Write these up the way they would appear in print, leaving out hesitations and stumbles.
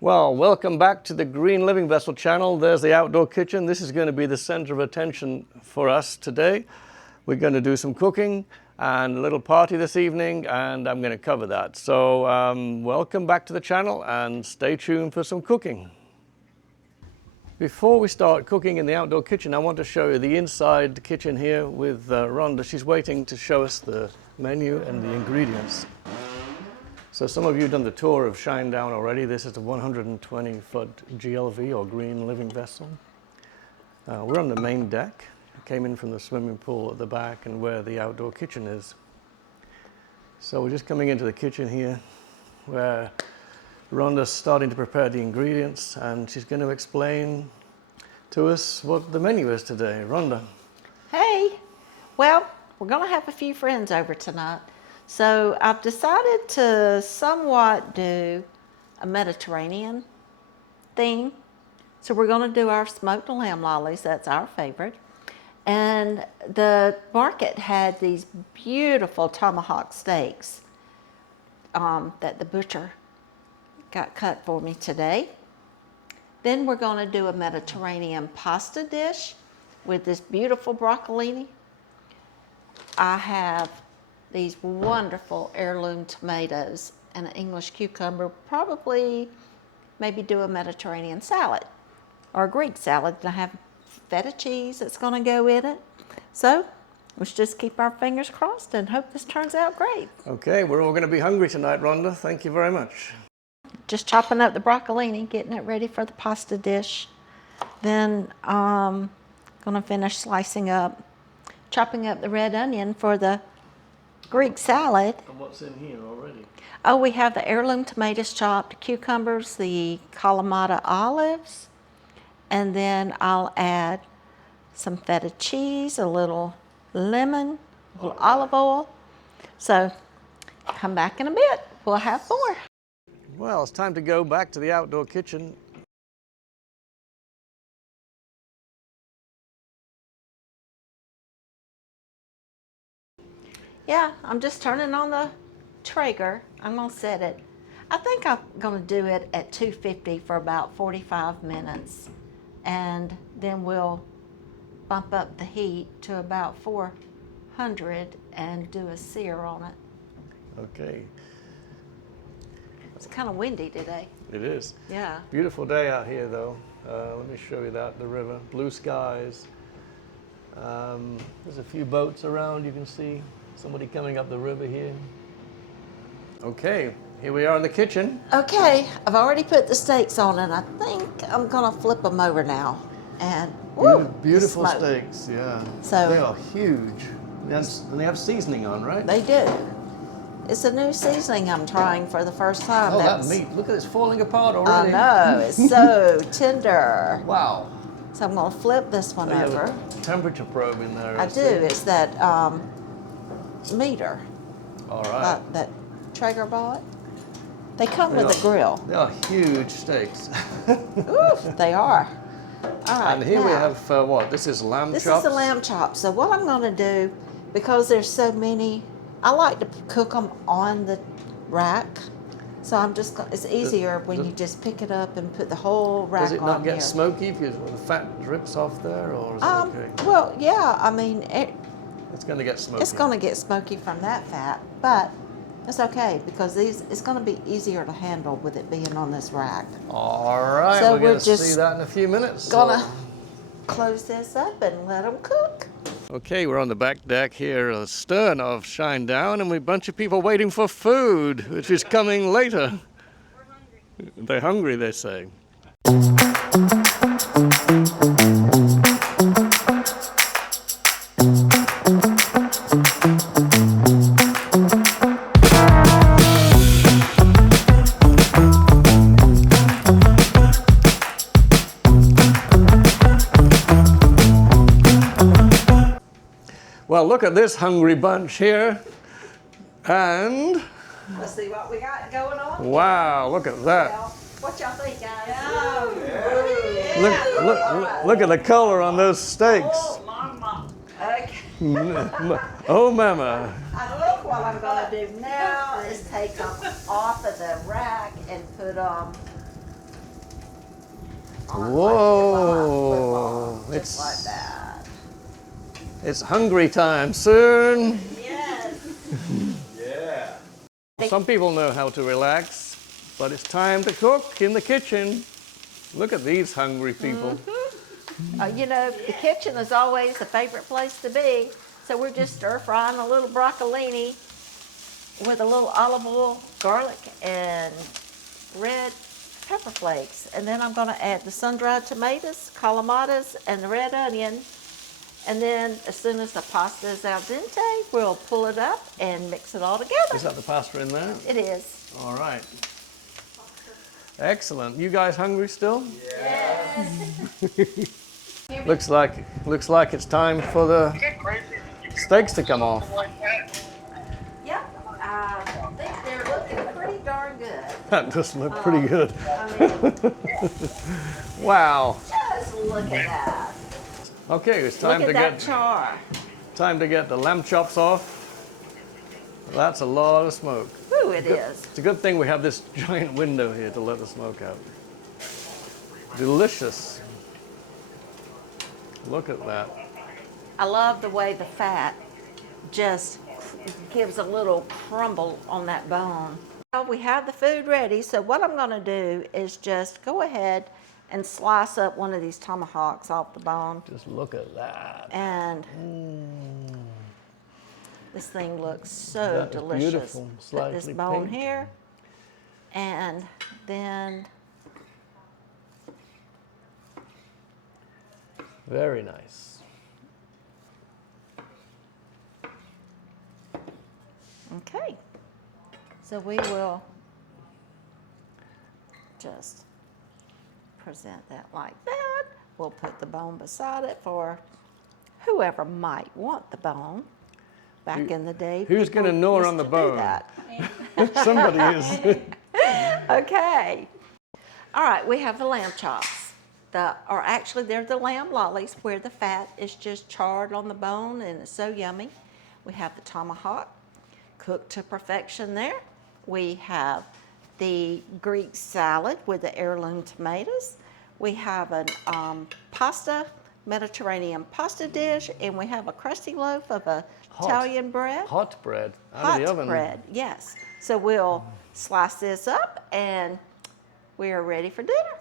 Well, welcome back to the Green Living Vessel channel. There's the outdoor kitchen. This is going to be the center of attention for us today. We're going to do some cooking and a little party this evening, and I'm going to cover that. So welcome back to the channel and stay tuned for some cooking. Before we start cooking in the outdoor kitchen, I want to show you the inside kitchen here with Rhonda. She's waiting to show us the menu and the ingredients. So some of you have done the tour of Shine Down already. This is a 120-foot GLV or Green Living Vessel. We're on the main deck. Came in from the swimming pool at the back and where the outdoor kitchen is. So we're just coming into the kitchen here where Rhonda's starting to prepare the ingredients and she's going to explain to us what the menu is today. Rhonda. Hey, well, we're going to have a few friends over tonight. So I've decided to somewhat do a Mediterranean theme. So we're going to do our smoked lamb lollies. That's our favorite. And the market had these beautiful tomahawk steaks that the butcher got cut for me today. Then we're going to do a Mediterranean pasta dish with this beautiful broccolini. I have these wonderful heirloom tomatoes and an English cucumber. Probably maybe do a Mediterranean salad or a Greek salad. I have feta cheese that's going to go in it. So let's just keep our fingers crossed and hope this turns out great. Okay, we're all going to be hungry tonight, Rhonda. Thank you very much. Just chopping up the broccolini, getting it ready for the pasta dish. Then going to finish chopping up the red onion for the Greek salad. And what's in here already? Oh, we have the heirloom tomatoes chopped, cucumbers, the Kalamata olives, and then I'll add some feta cheese, a little lemon, a little olive oil. So come back in a bit. We'll have more. Well, it's time to go back to the outdoor kitchen. Yeah, I'm just turning on the Traeger. I'm going to set it. I think I'm going to do it at 250 for about 45 minutes. And then we'll bump up the heat to about 400 and do a sear on it. Okay. It's kind of windy today. It is. Yeah. Beautiful day out here, though. Let me show you that, the river, blue skies. There's a few boats around, you can see. Somebody coming up the river here. Okay, here we are in the kitchen. Okay, I've already put the steaks on and I think I'm gonna flip them over now. And woo, beautiful the smoke. steaks, yeah. So they are huge. And they have seasoning on, right? They do. It's a new seasoning I'm trying for the first time. Oh, that meat, look at it, it's falling apart already. I know, it's so tender. Wow. So I'm gonna flip this one over. You have a temperature probe in there. I do, it's that meter. All right. That Traeger bought. They come with a grill. They are huge steaks. Oof, they are. All right, and here now, we have what? This is lamb chops? This is the lamb chops. So what I'm going to do, because there's so many, I like to cook them on the rack. So I'm just going, it's easier when you just pick it up and put the whole rack on here. Does it not get smoky because the fat drips off there, or is it okay? Well, yeah, I mean, it's going to get smoky. It's going to get smoky from that fat, but it's okay because it's going to be easier to handle with it being on this rack. All right, so we're going to see that in a few minutes. Going to close this up and let them cook. Okay, we're on the back deck here, astern of Shine Down, and we have a bunch of people waiting for food, which is coming later. We're hungry. They're hungry, they say. Well, look at this hungry bunch here. And let's see what we got going on. Wow, look at that. Well, what y'all think, guys? Look at the color on those steaks. Oh, mama. Okay. Oh, mama. I think what I'm going to do now is take them off of the rack and put them Whoa! Just like that. It's hungry time soon. Yes. Yeah. Some people know how to relax, but it's time to cook in the kitchen. Look at these hungry people. You know, the kitchen is always a favorite place to be. So we're just stir frying a little broccolini with a little olive oil, garlic, and red pepper flakes. And then I'm going to add the sun-dried tomatoes, calamatas, and the red onion. And then as soon as the pasta is al dente, we'll pull it up and mix it all together. Is that the pasta in there? It is. All right. Excellent. You guys hungry still? Yes. Looks like it's time for the steaks to come off. Yep. I think they're looking pretty darn good. That does look pretty good. I mean, Wow. just look at that. Okay, it's time Look to at that get char. the lamb chops off. That's a lot of smoke. Ooh, it is. It's a good thing we have this giant window here to let the smoke out. Delicious. Look at that. I love the way the fat just gives a little crumble on that bone. Well, we have the food ready, so what I'm going to do is just go ahead and slice up one of these tomahawks off the bone. Just look at that. And this thing looks so That is delicious. beautiful. Put this Slightly bone pink. here, and then Very nice. okay. So we will just present that like that. We'll put the bone beside it for whoever might want the bone. Back in the day, Who's people gonna gnaw used on the to do bone? that. Somebody is. Okay. All right, we have the lamb chops. Or actually, they're the lamb lollies where the fat is just charred on the bone and it's so yummy. We have the tomahawk cooked to perfection there. We have the Greek salad with the heirloom tomatoes. We have an Mediterranean pasta dish, and we have a crusty loaf of Italian bread. Hot bread out of Hot the oven. bread, yes. So we'll slice this up and we are ready for dinner.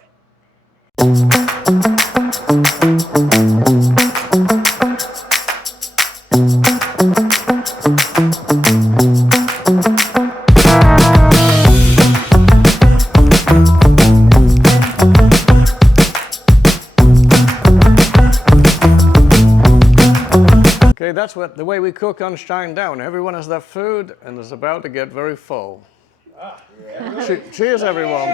Okay, that's the way we cook on Shine Down. Everyone has their food and is about to get very full. Cheers, everyone.